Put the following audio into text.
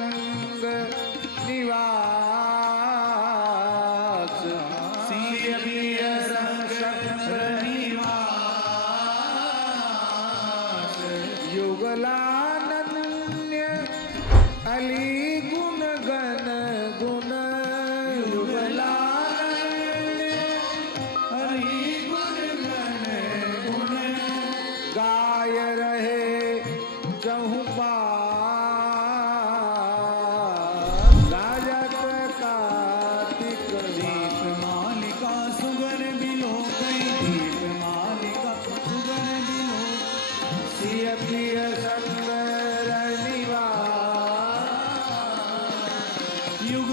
रंग निवास सिय प्रिय शंकर निवास युगलानन्य अली गुण गण गुण युगलानन्य हरि गुण गण गुण गाय रहे चहुपास गाजत कार्तिक दीप मालिका सुगन बिलो गई दीप मालिका सुगन बिलो सिय प्रिय शंकर निवास युग